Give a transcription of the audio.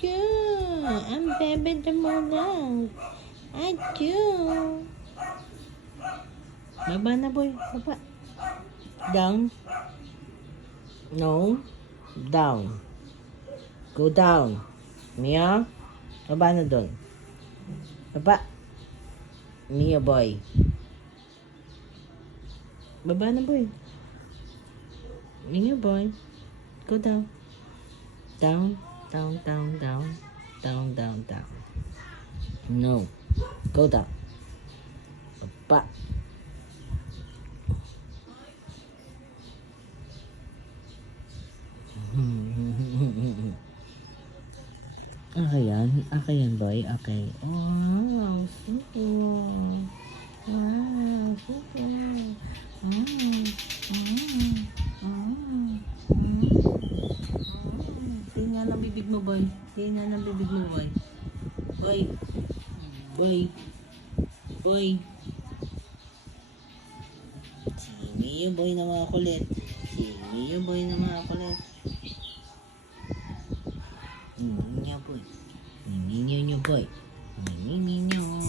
Achoo! Ang bebe mo lang. Achoo! Baba na, boy. Baba. Down. No. Down. Go down. Mia. Baba na doon. Baba. Mia, boy. Baba na, boy. Mia, boy. Go down. Down. Down, down, down. Down, down, down. No. Go down. Baba. Okay yan, boy. Okay. Wow, super. Wow, super. Tingnan nga ng bibig mo, boy. Tingnan nga ng bibig mo, boy. Boy. Boy. Boy. Si Mio, boy na mga kulit. Si Mio, boy na mga kulit. Ninyo, boy. Ninyo, boy. Ninyo.